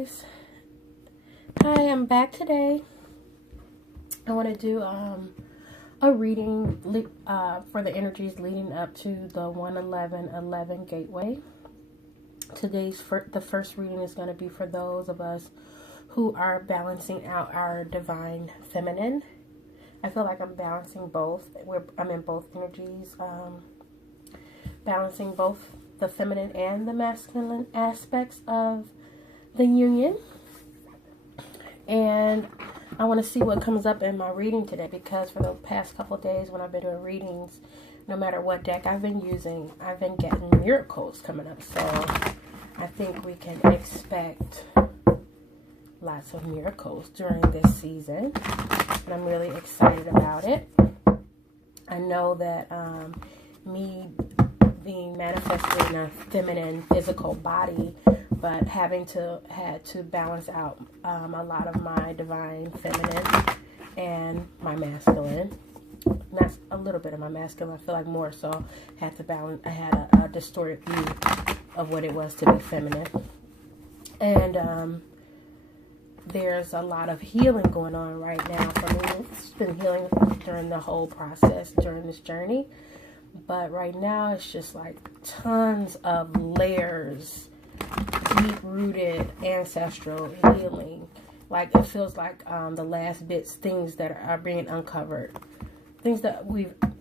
guys. Hi, I'm back today. I want to do a reading for the energies leading up to the 111 gateway. The first reading is going to be for those of us who are balancing out our divine feminine. I feel like I'm balancing both. I'm in both energies, balancing both the feminine and the masculine aspects of the union. And I want to see what comes up in my reading today, because for the past couple of days when I've been doing readings, no matter what deck I've been using, I've been getting miracles coming up. So I think we can expect lots of miracles during this season, and I'm really excited about it. I know that me being manifested in a feminine physical body, but had to balance out a lot of my divine feminine and my masculine. Not a little bit of my masculine, I feel like more so had to balance. I had a distorted view of what it was to be feminine. And there's a lot of healing going on right now for me. It's been healing during the whole process, during this journey. But right now, it's just like tons of layers, deep-rooted ancestral healing. Like, it feels like the last bits, things that are being uncovered. Things that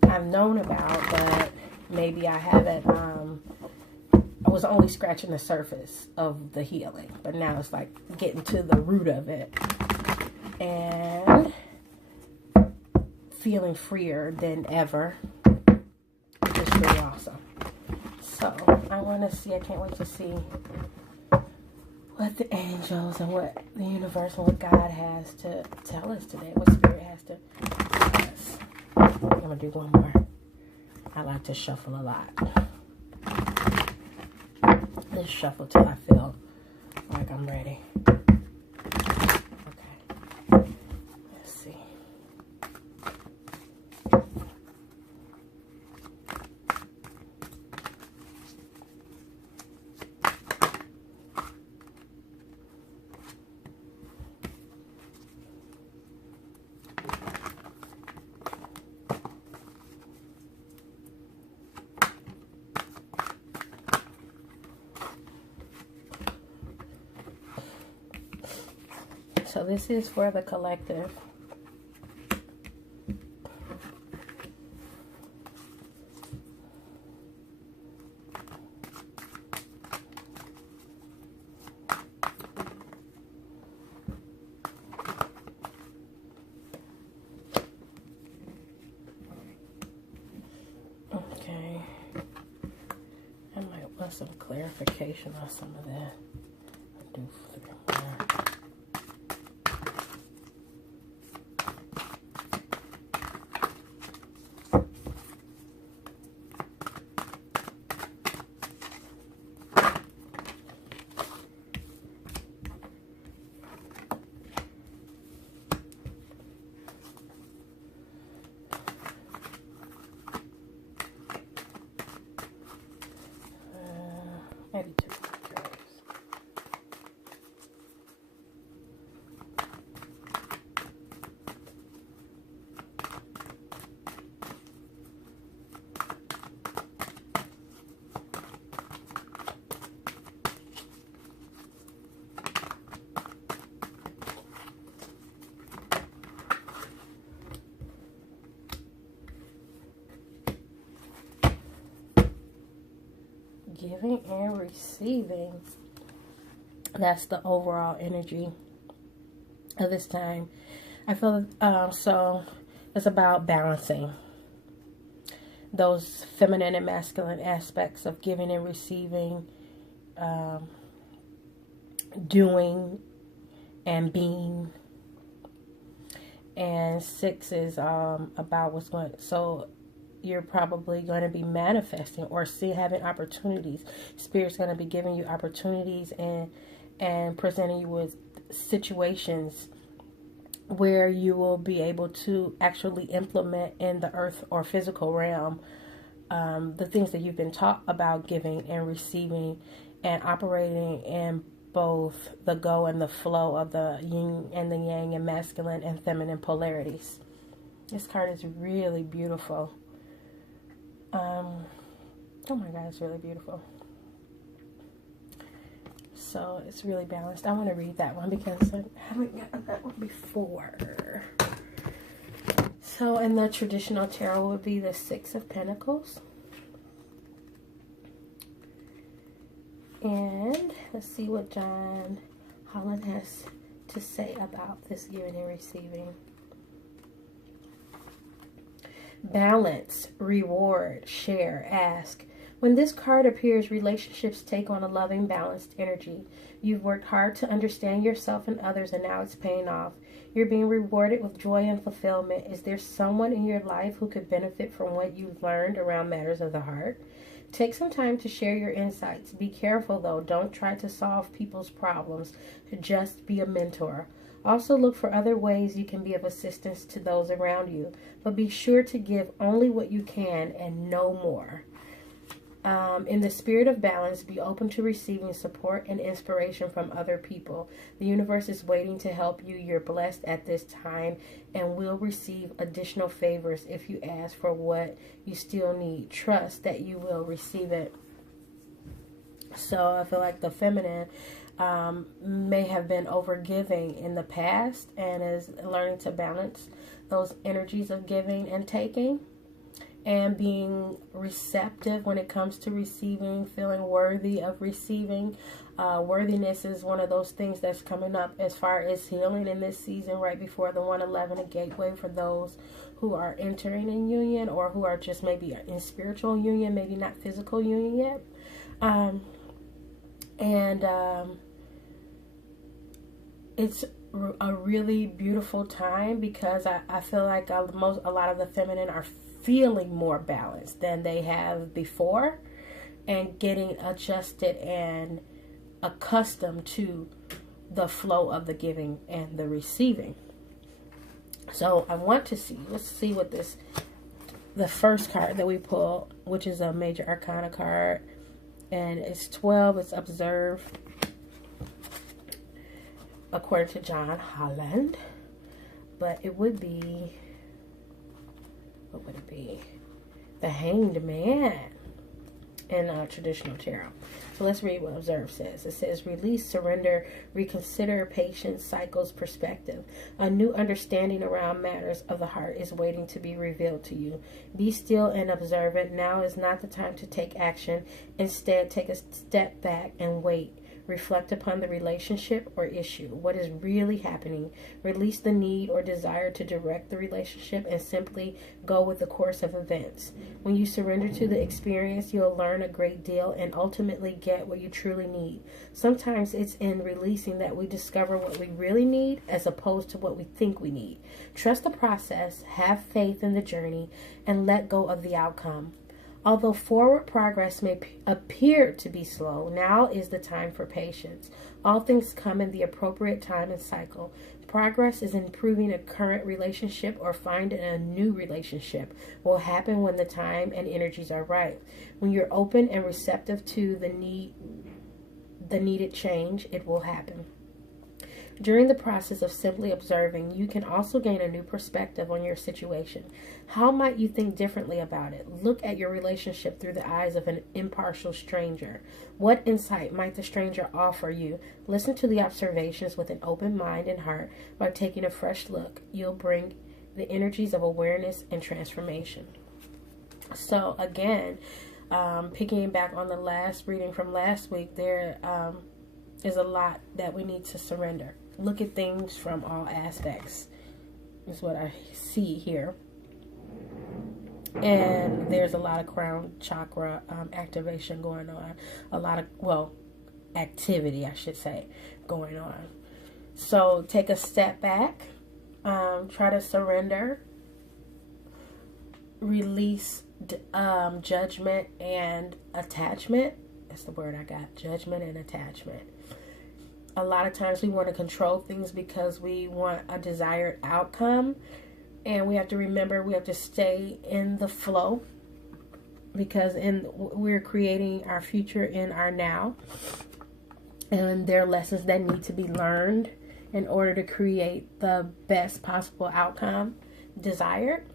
I've known about, but maybe I haven't, I was only scratching the surface of the healing. But now it's like getting to the root of it. And feeling freer than ever. It's really awesome. So I want to see, I can't wait to see what the angels and what the universe and what God has to tell us today. What Spirit has to tell us. I'm going to do one more. I like to shuffle a lot. Just shuffle till I feel like I'm ready. Okay. Let's see. So this is for the collective. Okay. I might want some clarification on some of that. I'll do 3 more. Maybe 2 cards. Giving and receiving. That's the overall energy of this time. I feel so it's about balancing those feminine and masculine aspects of giving and receiving, doing and being. And 6 is about what's going. So you're probably going to be manifesting or having opportunities. Spirit's going to be giving you opportunities and presenting you with situations where you will be able to actually implement in the earth or physical realm the things that you've been taught about giving and receiving and operating and both the go and the flow of the yin and the yang and masculine and feminine polarities. This card is really beautiful. Oh my God, it's really beautiful. So it's really balanced. I want to read that one because I haven't gotten that one before. So in the traditional tarot would be the Six of Pentacles. And let's see what John Holland has to say about this giving and receiving. Balance, reward, share, ask. When this card appears, relationships take on a loving, balanced energy. You've worked hard to understand yourself and others, and now it's paying off. You're being rewarded with joy and fulfillment. Is there someone in your life who could benefit from what you've learned around matters of the heart? Take some time to share your insights. Be careful, though. Don't try to solve people's problems. Just be a mentor. Also look for other ways you can be of assistance to those around you. But be sure to give only what you can and no more. In the spirit of balance, be open to receiving support and inspiration from other people. The universe is waiting to help you. You're blessed at this time and will receive additional favors if you ask for what you still need. Trust that you will receive it. So I feel like the feminine may have been overgiving in the past and is learning to balance those energies of giving and taking, and being receptive when it comes to receiving, feeling worthy of receiving. Worthiness is one of those things that's coming up as far as healing in this season, right before the 111, a gateway for those who are entering in union or who are just maybe in spiritual union, maybe not physical union yet. It's a really beautiful time because I feel like a lot of the feminine are feeling more balanced than they have before and getting adjusted and accustomed to the flow of the giving and the receiving. So I want to see, let's see what the first card that we pull, which is a major arcana card, and it's 12, it's observe, according to John Holland, but it would be, what would it be? The Hanged Man in traditional tarot. So let's read what Observe says. It says, release, surrender, reconsider, patience, cycles, perspective. A new understanding around matters of the heart is waiting to be revealed to you. Be still and observe it. Now is not the time to take action. Instead, take a step back and wait. Reflect upon the relationship or issue. What is really happening? Release the need or desire to direct the relationship and simply go with the course of events. When you surrender to the experience, you'll learn a great deal and ultimately get what you truly need. Sometimes it's in releasing that we discover what we really need as opposed to what we think we need. Trust the process, have faith in the journey, and let go of the outcome. Although forward progress may appear to be slow, now is the time for patience. All things come in the appropriate time and cycle. Progress is improving a current relationship or finding a new relationship will happen when the time and energies are right. When you're open and receptive to the needed change, it will happen. During the process of simply observing, you can also gain a new perspective on your situation. How might you think differently about it? Look at your relationship through the eyes of an impartial stranger. What insight might the stranger offer you? Listen to the observations with an open mind and heart. By taking a fresh look, you'll bring the energies of awareness and transformation. So again, picking back on the last reading from last week, there is a lot that we need to surrender. Look at things from all aspects is what I see here. And there's a lot of crown chakra activation going on. A lot of, activity, I should say, going on. So take a step back. Try to surrender. Release judgment and attachment. That's the word I got. Judgment and attachment. A lot of times we want to control things because we want a desired outcome. And we have to remember we have to stay in the flow. Because we're creating our future in our now. And there are lessons that need to be learned in order to create the best possible outcome desired.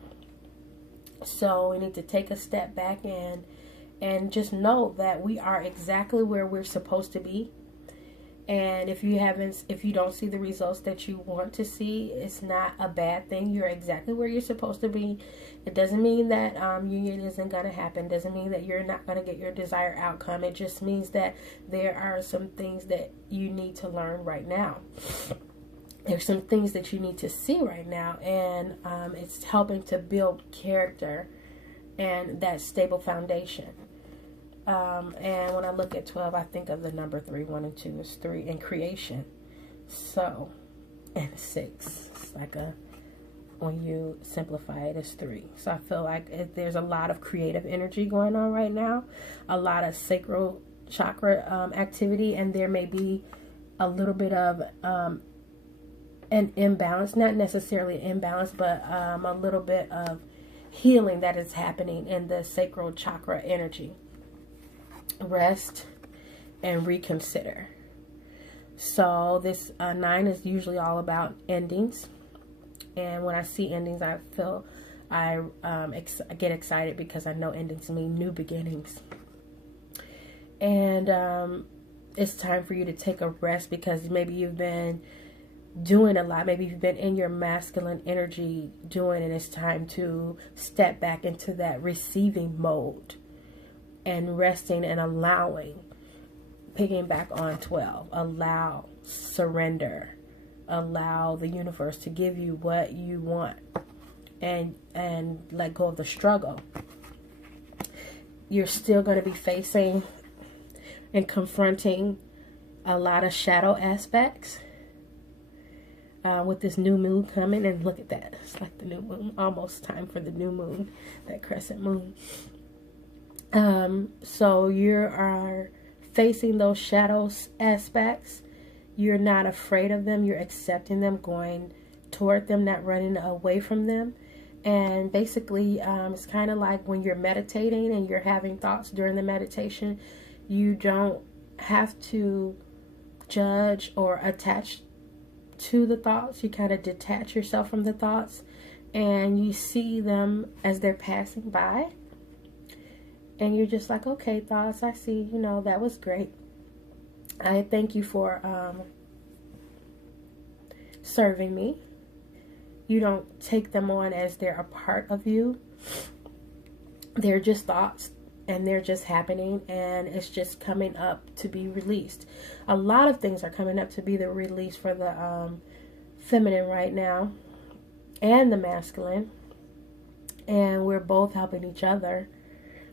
So we need to take a step back and just know that we are exactly where we're supposed to be. And if you don't see the results that you want to see, it's not a bad thing. You're exactly where you're supposed to be. It doesn't mean that union isn't going to happen. Doesn't mean that you're not going to get your desired outcome. It just means that there are some things that you need to learn right now. There's some things that you need to see right now, and it's helping to build character and that stable foundation. And when I look at 12, I think of the number 3. 1 and 2 is 3 in creation. So, and 6, it's like when you simplify it, it's 3. So I feel like there's a lot of creative energy going on right now, a lot of sacral chakra activity, and there may be a little bit of an imbalance, not necessarily an imbalance, but a little bit of healing that is happening in the sacral chakra energy. Rest and reconsider. So this 9 is usually all about endings, and when I see endings, I feel I get excited because I know endings mean new beginnings. And it's time for you to take a rest because maybe you've been doing a lot. Maybe you've been in your masculine energy doing, and it's time to step back into that receiving mode and resting and allowing. Picking back on 12, allow, surrender, allow the universe to give you what you want, and let go of the struggle. You're still going to be facing and confronting a lot of shadow aspects with this new moon coming. And look at that, it's like the new moon, almost time for the new moon, that crescent moon. So you are facing those shadows aspects. You're not afraid of them. You're accepting them, going toward them, not running away from them. And basically, it's kind of like when you're meditating and you're having thoughts during the meditation, you don't have to judge or attach to the thoughts. You kind of detach yourself from the thoughts and you see them as they're passing by. And you're just like, okay, thoughts, I see, that was great. I thank you for serving me. You don't take them on as they're a part of you. They're just thoughts, and they're just happening, and it's just coming up to be released. A lot of things are coming up to be the release for the feminine right now and the masculine. And we're both helping each other.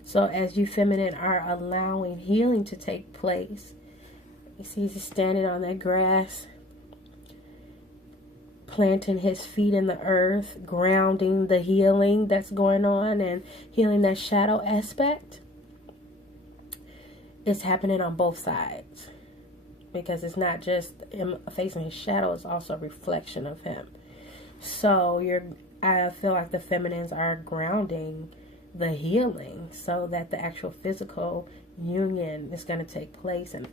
So as you feminine are allowing healing to take place, you see he's standing on that grass, planting his feet in the earth, grounding the healing that's going on and healing that shadow aspect. It's happening on both sides because it's not just him facing his shadow, it's also a reflection of him. So I feel like the feminines are grounding the healing so that the actual physical union is going to take place. And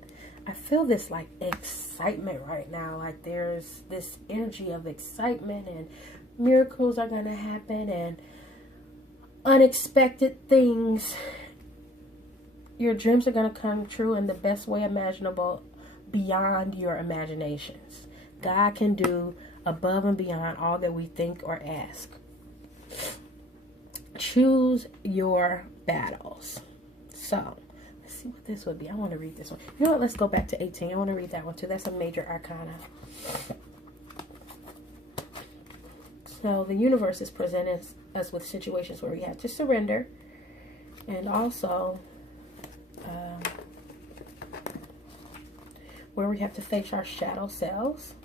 I feel this like excitement right now, like there's this energy of excitement, and miracles are going to happen, and unexpected things, your dreams are going to come true in the best way imaginable, beyond your imaginations. God can do above and beyond all that we think or ask. Choose your battles. So, let's see what this would be. I want to read this one. You know what? Let's go back to 18. I want to read that one too. That's a major arcana. So, the universe is presenting us with situations where we have to surrender, and also where we have to face our shadow selves.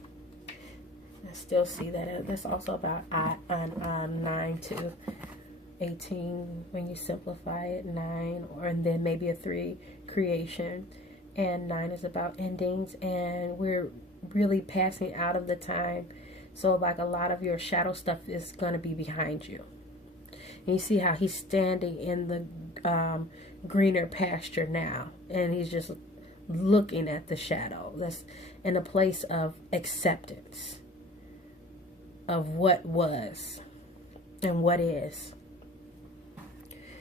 I still see that. That's also about 9 to 18 when you simplify it, 9, and then maybe a 3, creation, and 9 is about endings, and we're really passing out of the time. So like a lot of your shadow stuff is going to be behind you. And you see how he's standing in the greener pasture now, and he's just looking at the shadow. That's in a place of acceptance of what was and what is.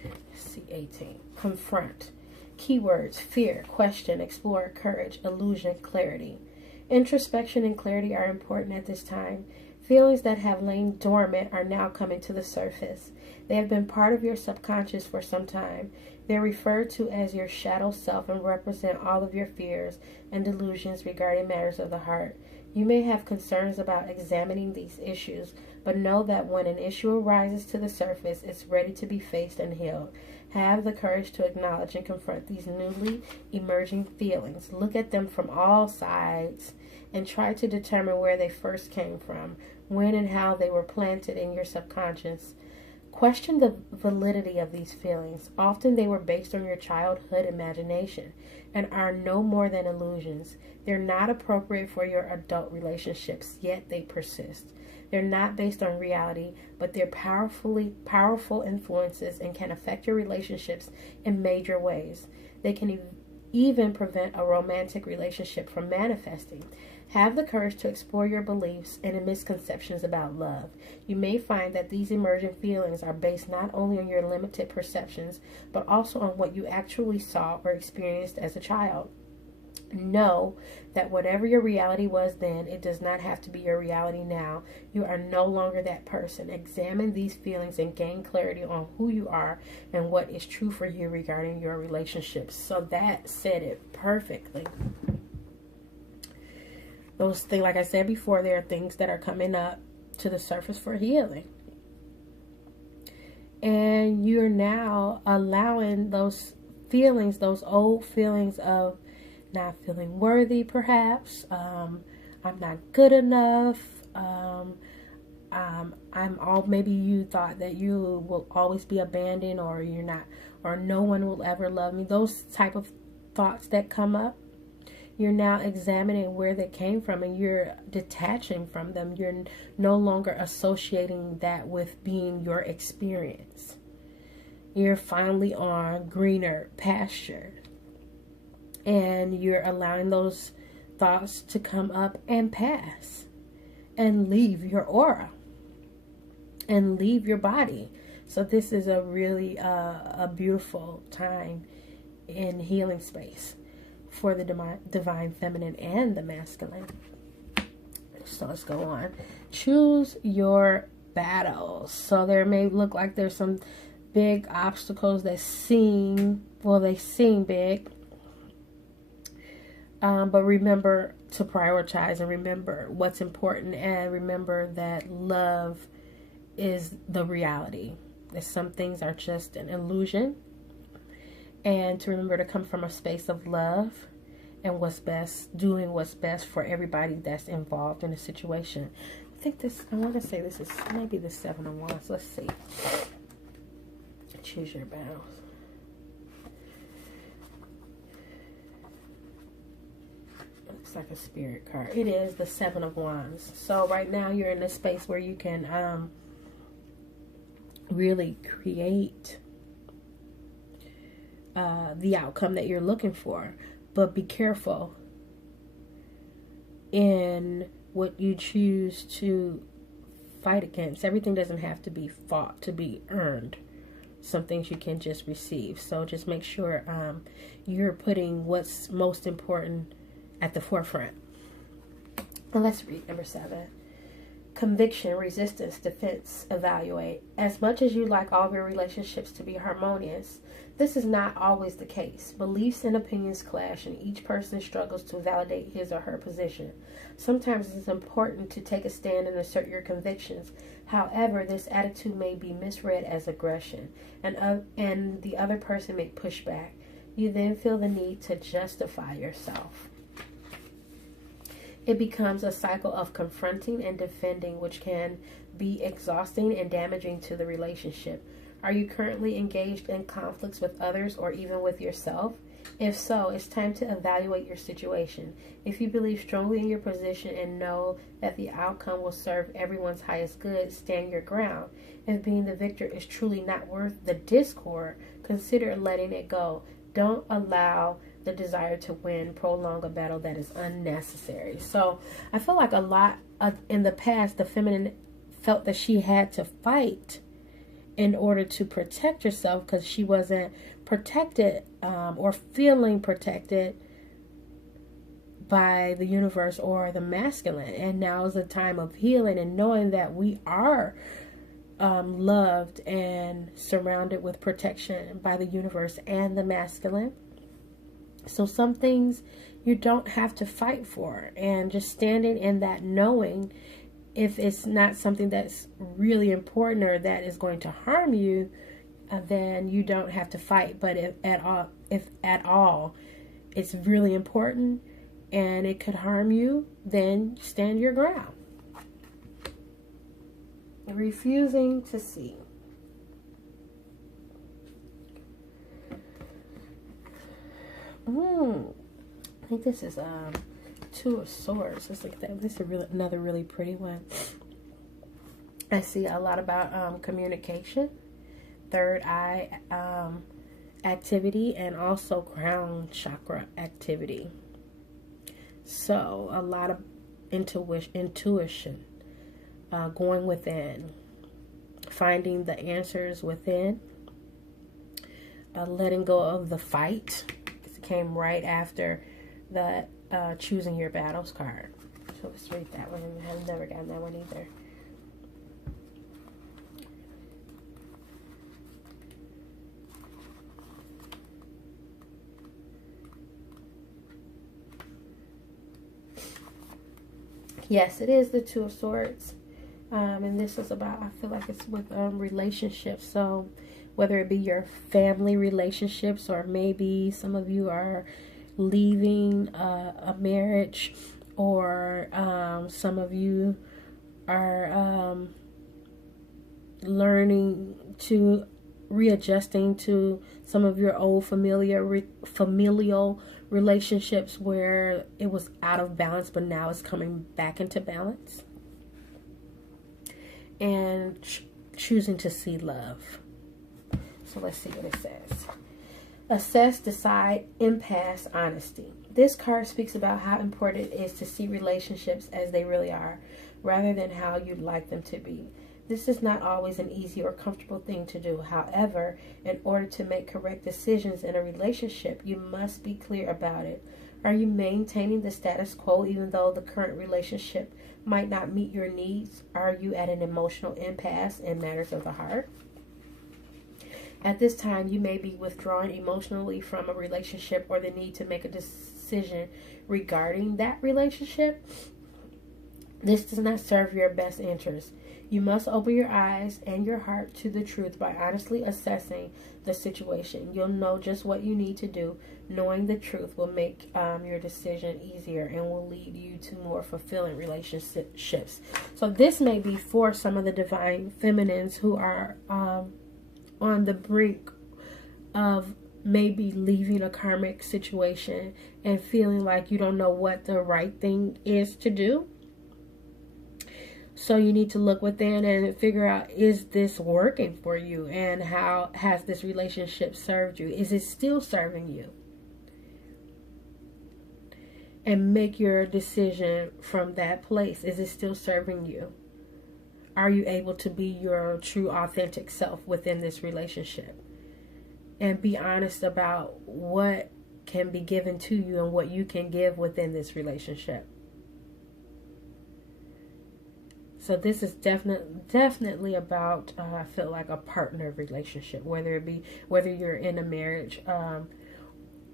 Let's see, 18. Confront. Keywords: fear, question, explore, courage, illusion, clarity. Introspection and clarity are important at this time. Feelings that have lain dormant are now coming to the surface. They have been part of your subconscious for some time. They're referred to as your shadow self and represent all of your fears and delusions regarding matters of the heart. You may have concerns about examining these issues, but know that when an issue arises to the surface, it's ready to be faced and healed. Have the courage to acknowledge and confront these newly emerging feelings. Look at them from all sides and try to determine where they first came from, when and how they were planted in your subconscious. Question the validity of these feelings. Often they were based on your childhood imagination and are no more than illusions. They're not appropriate for your adult relationships, yet they persist. They're not based on reality, but they're powerful influences and can affect your relationships in major ways. They can even prevent a romantic relationship from manifesting. Have the courage to explore your beliefs and misconceptions about love. You may find that these emergent feelings are based not only on your limited perceptions, but also on what you actually saw or experienced as a child. Know that whatever your reality was then, it does not have to be your reality now. You are no longer that person. Examine these feelings and gain clarity on who you are and what is true for you regarding your relationships. So that said it perfectly. Those things, like I said before, there are things that are coming up to the surface for healing. And you're now allowing those feelings, those old feelings of not feeling worthy, perhaps. I'm not good enough. Maybe you thought that you will always be abandoned, or you're not, or no one will ever love me. Those type of thoughts that come up, you're now examining where they came from, and you're detaching from them. You're no longer associating that with being your experience. You're finally on greener pasture. And you're allowing those thoughts to come up and pass and leave your aura and leave your body. So this is a really a beautiful time in healing space for the divine feminine and the masculine. So let's go on. Choose your battles. So there may look like there's some big obstacles that seem big. But remember to prioritize and remember what's important, and remember that love is the reality. That some things are just an illusion, and to remember to come from a space of love and doing what's best for everybody that's involved in a situation. I want to say this is maybe the 7 of Wands. Let's see. Choose your battles. Looks like a spirit card. It is the 7 of Wands. So right now you're in a space where you can really create the outcome that you're looking for. But be careful in what you choose to fight against. Everything doesn't have to be fought to be earned. Some things you can just receive. So just make sure you're putting what's most important at the forefront. Well, let's read number 7. Conviction, resistance, defense, evaluate. As much as you like all of your relationships to be harmonious, this is not always the case. Beliefs and opinions clash, and each person struggles to validate his or her position. Sometimes it's important to take a stand and assert your convictions. However, this attitude may be misread as aggression, and the other person may push back. You then feel the need to justify yourself. It becomes a cycle of confronting and defending, which can be exhausting and damaging to the relationship. Are you currently engaged in conflicts with others or even with yourself? If so, it's time to evaluate your situation. If you believe strongly in your position and know that the outcome will serve everyone's highest good, stand your ground. If being the victor is truly not worth the discord, consider letting it go. Don't allow the desire to win, prolong a battle that is unnecessary. So I feel like a lot in the past, the feminine felt that she had to fight in order to protect herself because she wasn't protected or feeling protected by the universe or the masculine. And now is a time of healing and knowing that we are loved and surrounded with protection by the universe and the masculine. So some things you don't have to fight for, and just standing in that knowing, if it's not something that's really important or that is going to harm you, then you don't have to fight. But if at all it's really important and it could harm you, then stand your ground. Refusing to see. I think this is Two of Swords. Let's look at that. This is another really pretty one. I see a lot about communication, third eye activity, and also crown chakra activity. So a lot of intuition, going within, finding the answers within, letting go of the fight. It came right after the choosing your battles card. So let's read that one. I've never gotten that one either. Yes, it is the Two of Swords. And this is about, I feel like it's with relationships. So whether it be your family relationships, or maybe some of you are leaving a marriage, or some of you are learning to readjusting to some of your old familial relationships where it was out of balance, but now it's coming back into balance. And choosing to see love. So let's see what it says. Assess, decide, impasse, honesty. This card speaks about how important it is to see relationships as they really are, rather than how you'd like them to be. This is not always an easy or comfortable thing to do. However, in order to make correct decisions in a relationship, you must be clear about it. Are you maintaining the status quo even though the current relationship might not meet your needs? Are you at an emotional impasse in matters of the heart? At this time, you may be withdrawing emotionally from a relationship or the need to make a decision regarding that relationship. This does not serve your best interest. You must open your eyes and your heart to the truth by honestly assessing the situation. You'll know just what you need to do. Knowing the truth will make your decision easier and will lead you to more fulfilling relationships. So this may be for some of the divine feminines who are on the brink of maybe leaving a karmic situation and feeling like you don't know what the right thing is to do. So you need to look within and figure out, is this working for you? And how has this relationship served you? Is it still serving you? And make your decision from that place. Is it still serving you? Are you able to be your true, authentic self within this relationship? And be honest about what can be given to you and what you can give within this relationship. So this is definitely about, I feel like, a partner relationship, whether you're in a marriage,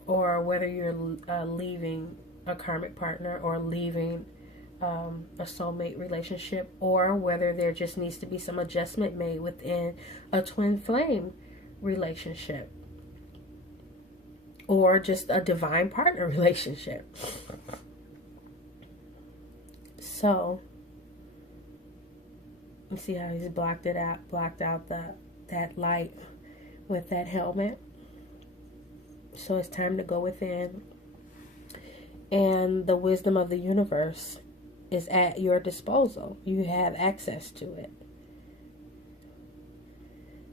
or whether you're leaving a karmic partner, or leaving a soulmate relationship, or whether there just needs to be some adjustment made within a twin flame relationship, or just a divine partner relationship. So you see how he's blocked out that light with that helmet. So it's time to go within, and the wisdom of the universe is at your disposal. You have access to it.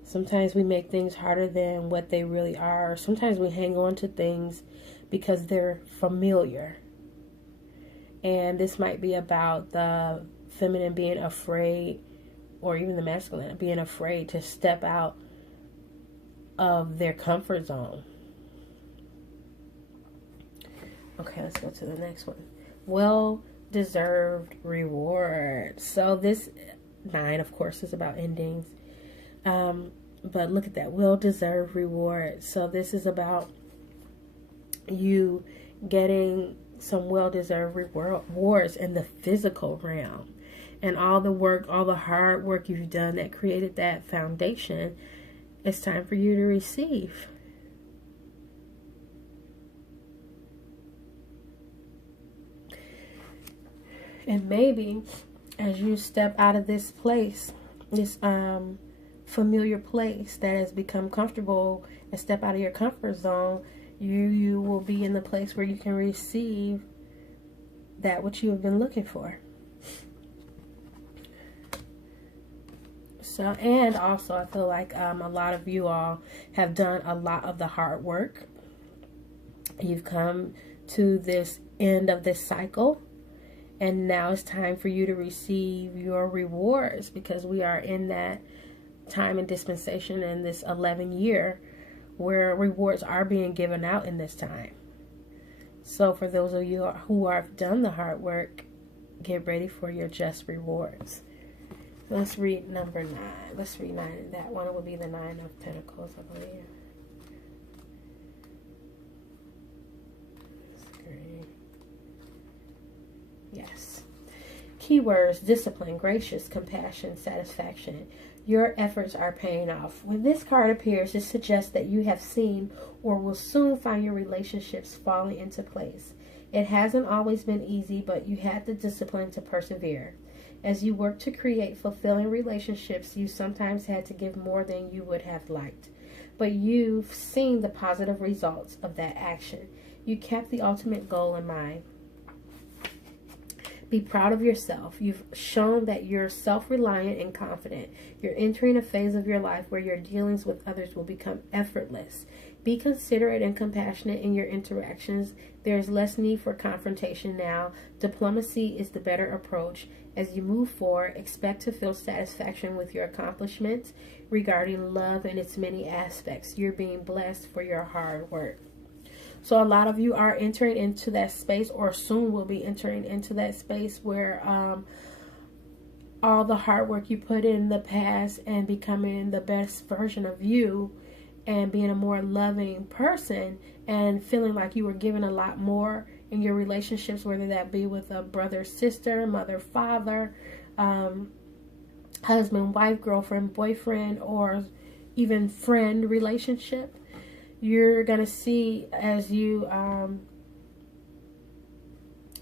Sometimes we make things harder than what they really are. Sometimes we hang on to things because they're familiar. And this might be about the feminine being afraid, or even the masculine being afraid to step out of their comfort zone. Okay, let's go to the next one. Well-deserved reward. So this 9, of course, is about endings. But look at that, well-deserved reward. So this is about you getting some well-deserved rewards in the physical realm. And all the work, all the hard work you've done that created that foundation, it's time for you to receive. And maybe as you step out of this place, this familiar place that has become comfortable, and step out of your comfort zone, you will be in the place where you can receive that which you have been looking for. So, and also I feel like a lot of you all have done a lot of the hard work. You've come to this end of this cycle, and now it's time for you to receive your rewards, because we are in that time and dispensation in this 11th year where rewards are being given out in this time. So for those of you who have done the hard work, get ready for your just rewards. Let's read number 9. Let's read 9. That one will be the 9 of Pentacles, I believe. Screen. Yes. Keywords: discipline, gracious, compassion, satisfaction. Your efforts are paying off. When this card appears, it suggests that you have seen or will soon find your relationships falling into place. It hasn't always been easy, but you had the discipline to persevere. As you work to create fulfilling relationships, you sometimes had to give more than you would have liked. But you've seen the positive results of that action. You kept the ultimate goal in mind. Be proud of yourself. You've shown that you're self-reliant and confident. You're entering a phase of your life where your dealings with others will become effortless. Be considerate and compassionate in your interactions. There's less need for confrontation now. Diplomacy is the better approach. As you move forward, expect to feel satisfaction with your accomplishments regarding love and its many aspects. You're being blessed for your hard work. So a lot of you are entering into that space, or soon will be entering into that space, where all the hard work you put in the past and becoming the best version of you and being a more loving person and feeling like you were given a lot more in your relationships, whether that be with a brother, sister, mother, father, husband, wife, girlfriend, boyfriend, or even friend relationship. You're going to see, as you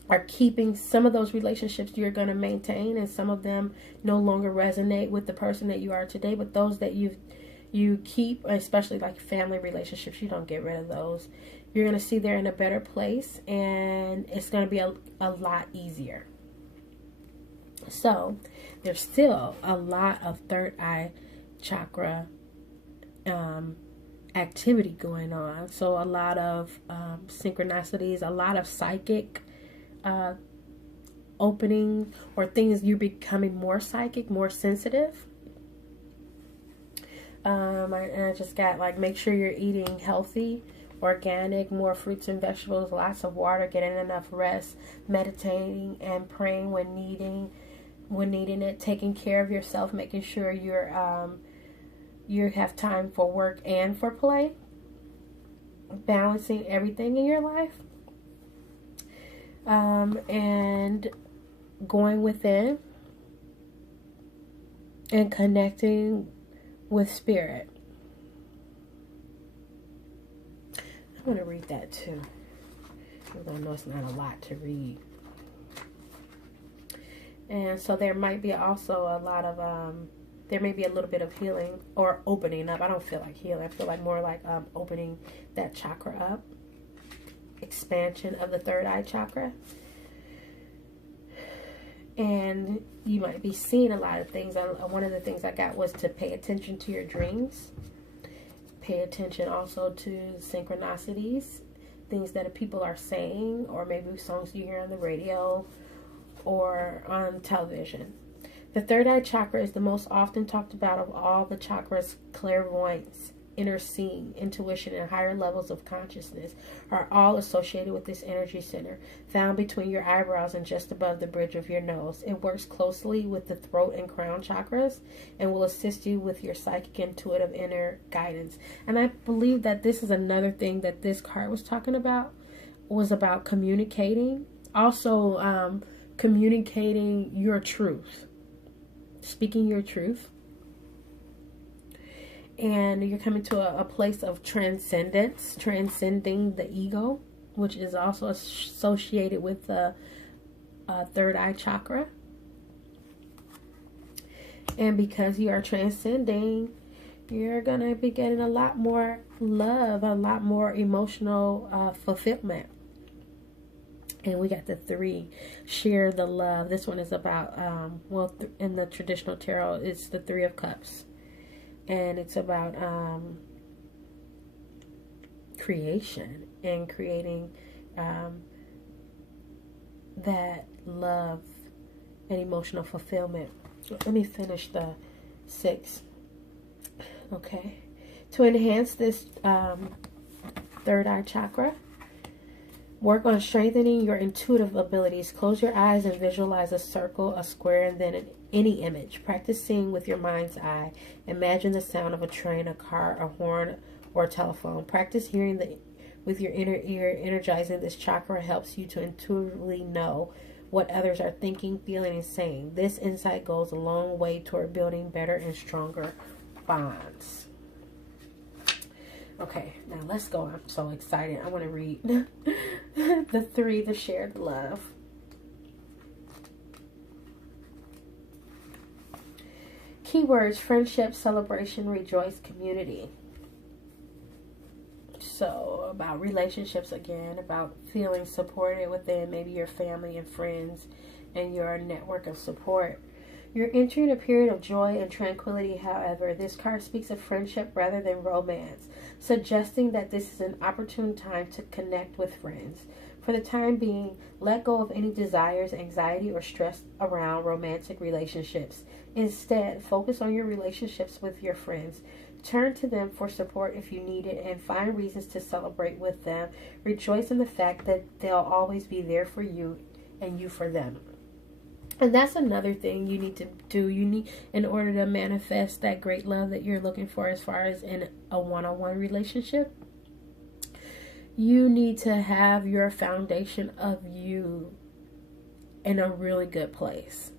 are keeping some of those relationships, you're going to maintain, and some of them no longer resonate with the person that you are today. But those that you keep, especially like family relationships, you don't get rid of those. You're going to see they're in a better place, and it's going to be a lot easier. So there's still a lot of third eye chakra activity going on. So a lot of synchronicities, a lot of psychic opening, or things, you're becoming more psychic, more sensitive. I just got like, make sure you're eating healthy, organic, more fruits and vegetables, lots of water, getting enough rest, meditating and praying when needing it, taking care of yourself, making sure you have time for work and for play, balancing everything in your life, and going within and connecting with spirit. I'm going to read that too, even though I know it's not a lot to read. And so there might be also a lot of there may be a little bit of healing or opening up. I don't feel like healing. I feel like more like opening that chakra up. Expansion of the third eye chakra. And you might be seeing a lot of things. One of the things I got was to pay attention to your dreams. Pay attention also to synchronicities. things that people are saying, or maybe songs you hear on the radio or on television. The third eye chakra is the most often talked about of all the chakras. Clairvoyance, inner seeing, intuition, and higher levels of consciousness are all associated with this energy center, found between your eyebrows and just above the bridge of your nose. It works closely with the throat and crown chakras and will assist you with your psychic, intuitive, inner guidance. And I believe that this is another thing that this card was talking about, was about communicating. Also, communicating your truth, speaking your truth. And you're coming to a place of transcendence, transcending the ego, which is also associated with the third eye chakra. And because you are transcending, you're going to be getting a lot more love, a lot more emotional fulfillment. And we got the 3, share the love. This one is about, in the traditional tarot, it's the 3 of Cups. And it's about creation and creating that love and emotional fulfillment. Let me finish the 6. Okay. To enhance this third eye chakra, work on strengthening your intuitive abilities. Close your eyes and visualize a circle, a square, and then any image. Practice seeing with your mind's eye. Imagine the sound of a train, a car, a horn, or a telephone. Practice hearing with your inner ear. Energizing this chakra helps you to intuitively know what others are thinking, feeling, and saying. This insight goes a long way toward building better and stronger bonds. Okay, now let's go. I'm so excited. I want to read the 3, the shared love. Keywords: friendship, celebration, rejoice, community. So about relationships again, about feeling supported within maybe your family and friends and your network of support. You're entering a period of joy and tranquility. However, this card speaks of friendship rather than romance, suggesting that this is an opportune time to connect with friends. For the time being, let go of any desires, anxiety, or stress around romantic relationships. Instead, focus on your relationships with your friends. Turn to them for support if you need it, and find reasons to celebrate with them. Rejoice in the fact that they'll always be there for you and you for them. And that's another thing you need to do. You need, in order to manifest that great love that you're looking for as far as in a one-on-one relationship, you need to have your foundation of you in a really good place.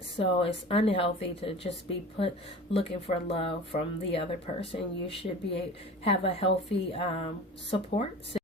So it's unhealthy to just be looking for love from the other person. You should have a healthy support system.